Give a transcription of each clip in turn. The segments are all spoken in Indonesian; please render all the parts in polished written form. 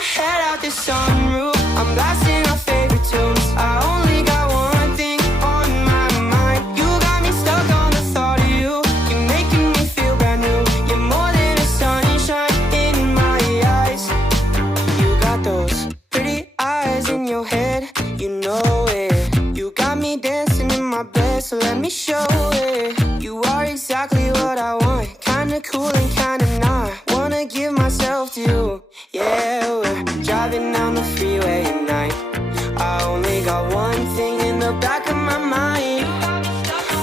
my head out the sunroof. I'm blasting our favorite tunes. I only got one thing on my mind. You got me stuck on the thought of you. You're making me feel brand new. You're more than a sunshine in my eyes. You got those pretty eyes in your head, you know it. You got me dancing in my bed, so let me show it. You are exactly what I want, kinda cool and kinda not. Wanna give myself to you. Yeah, we're driving down the freeway at night. I only got one thing in the back of my mind.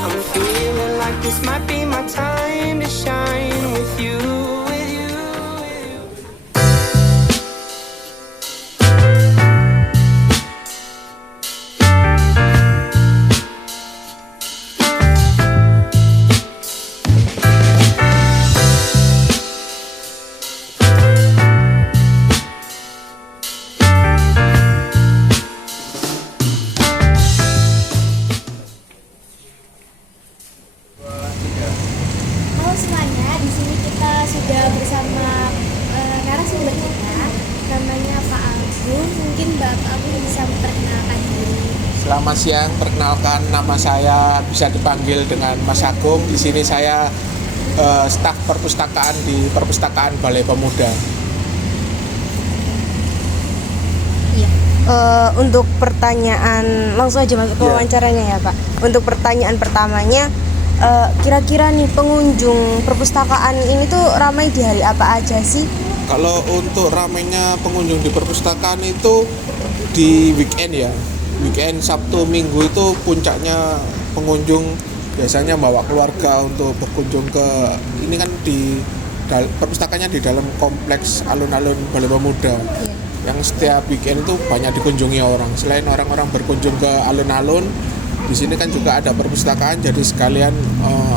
I'm feeling like this might be my time to shine with you, with you, with you. Halo semuanya, di sini kita sudah bersama narasumber kita, namanya Pak Agung. Mungkin Bapak Agung bisa memperkenalkan diri. Selamat siang, perkenalkan nama saya bisa dipanggil dengan Mas Agung. Di sini saya staf perpustakaan di Perpustakaan Balai Pemuda. Iya. Untuk pertanyaan langsung aja masuk ke Iya. wawancaranya ya Pak. Untuk pertanyaan pertamanya, kira-kira nih pengunjung perpustakaan ini tuh ramai di hari apa aja sih? Kalau untuk ramainya pengunjung di perpustakaan itu di weekend ya. Weekend Sabtu Minggu itu puncaknya pengunjung biasanya bawa keluarga untuk berkunjung ke ini kan di perpustakaannya di dalam kompleks alun-alun Balai Pemuda. Yang setiap weekend itu banyak dikunjungi orang. Selain orang-orang berkunjung ke alun-alun, di sini kan juga ada perpustakaan, jadi sekalian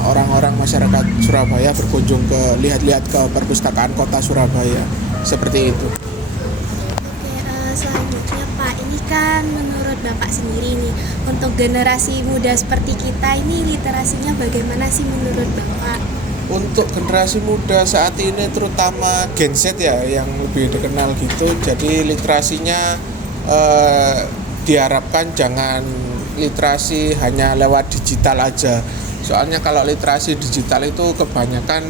orang-orang masyarakat Surabaya berkunjung ke lihat-lihat ke perpustakaan kota Surabaya seperti itu. Oke, selanjutnya Pak, ini kan menurut Bapak sendiri nih, untuk generasi muda seperti kita ini literasinya bagaimana sih menurut Bapak? Untuk generasi muda saat ini terutama Gen Z ya yang lebih dikenal gitu, jadi literasinya diharapkan jangan literasi hanya lewat digital aja. Soalnya kalau literasi digital itu kebanyakan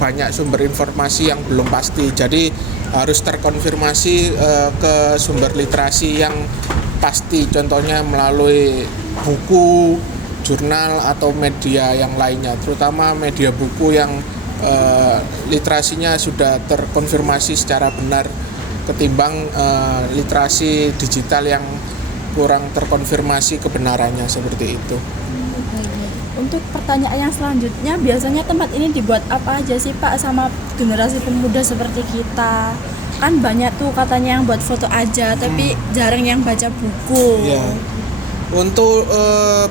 banyak sumber informasi yang belum pasti. Jadi harus terkonfirmasi ke sumber literasi yang pasti. Contohnya melalui buku, jurnal atau media yang lainnya. Terutama media buku yang literasinya sudah terkonfirmasi secara benar ketimbang literasi digital yang kurang terkonfirmasi kebenarannya seperti itu. Untuk pertanyaan yang selanjutnya, biasanya tempat ini dibuat apa aja sih Pak sama generasi pemuda seperti kita? Kan banyak tuh katanya yang buat foto aja, tapi jarang yang baca buku. Ya. Untuk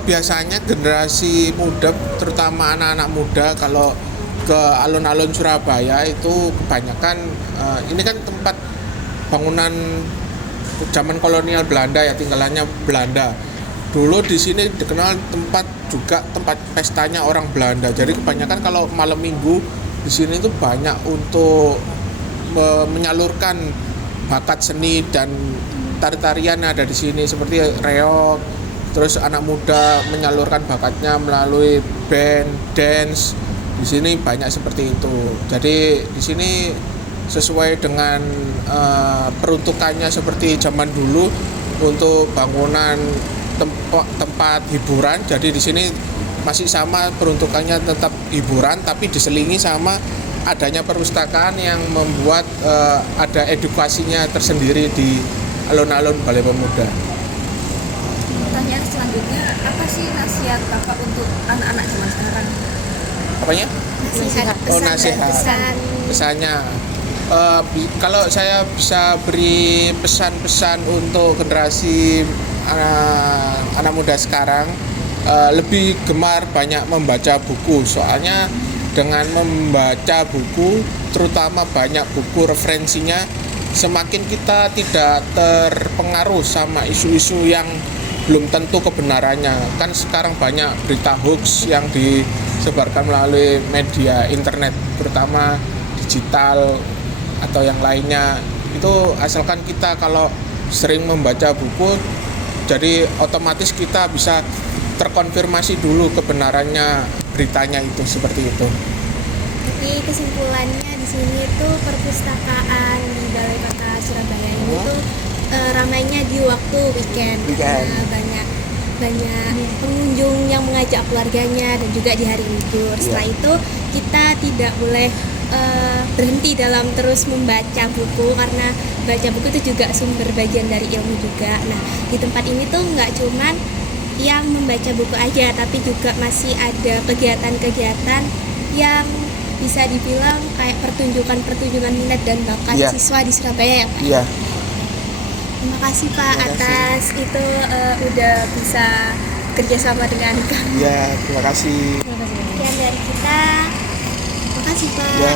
biasanya generasi muda, terutama anak-anak muda, kalau ke alun-alun Surabaya itu kebanyakan ini kan tempat bangunan zaman kolonial Belanda ya, tinggalannya Belanda. Dulu di sini dikenal tempat pestanya orang Belanda. Jadi kebanyakan kalau malam minggu di sini itu banyak untuk menyalurkan bakat seni dan tari-tarian ada di sini seperti reog. Terus anak muda menyalurkan bakatnya melalui band, dance. Di sini banyak seperti itu. Jadi di sini sesuai dengan peruntukannya seperti zaman dulu untuk bangunan tempat hiburan. Jadi di sini masih sama peruntukannya tetap hiburan, tapi diselingi sama adanya perpustakaan yang membuat ada edukasinya tersendiri di alun-alun Balai Pemuda. Pertanyaan selanjutnya, apa sih nasihat Bapak untuk anak-anak zaman sekarang? Apanya? Nasihat, Oh, pesan, nasihat. pesan. Pesannya kalau saya bisa beri pesan-pesan untuk generasi anak muda sekarang, lebih gemar banyak membaca buku. Soalnya dengan membaca buku, terutama banyak buku referensinya, semakin kita tidak terpengaruh sama isu-isu yang belum tentu kebenarannya. Kan sekarang banyak berita hoax yang disebarkan melalui media internet, terutama digital atau yang lainnya. Itu asalkan kita kalau sering membaca buku, jadi otomatis kita bisa terkonfirmasi dulu kebenarannya beritanya itu, seperti itu. Jadi kesimpulannya di sini tuh perpustakaan di Balai Kota Surabaya ini tuh ramainya di waktu weekend. Karena banyak pengunjung yang mengajak keluarganya dan juga di hari libur. Setelah itu kita tidak boleh berhenti dalam terus membaca buku, karena baca buku itu juga sumber bagian dari ilmu juga. Nah, di tempat ini tuh nggak cuman yang membaca buku aja, tapi juga masih ada kegiatan-kegiatan yang bisa dibilang kayak pertunjukan minat dan bakat siswa di Surabaya ya Pak? Iya. Terima kasih Pak atas itu udah bisa kerjasama dengan kami. Iya, terima kasih. Sekian dari kita. Terima kasih Pak. Ya.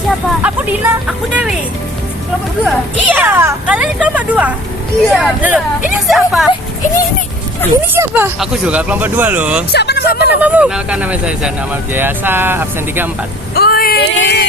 Siapa? Aku Dina, aku Dewi. Kelompok 2. Iya, kalian kelompok 2. Iya, betul. Ini siapa? Ini siapa? Aku juga kelompok 2 loh. Siapa namamu? Kenalkan, nama saya Zana Mardiasa, absen 34. Wih.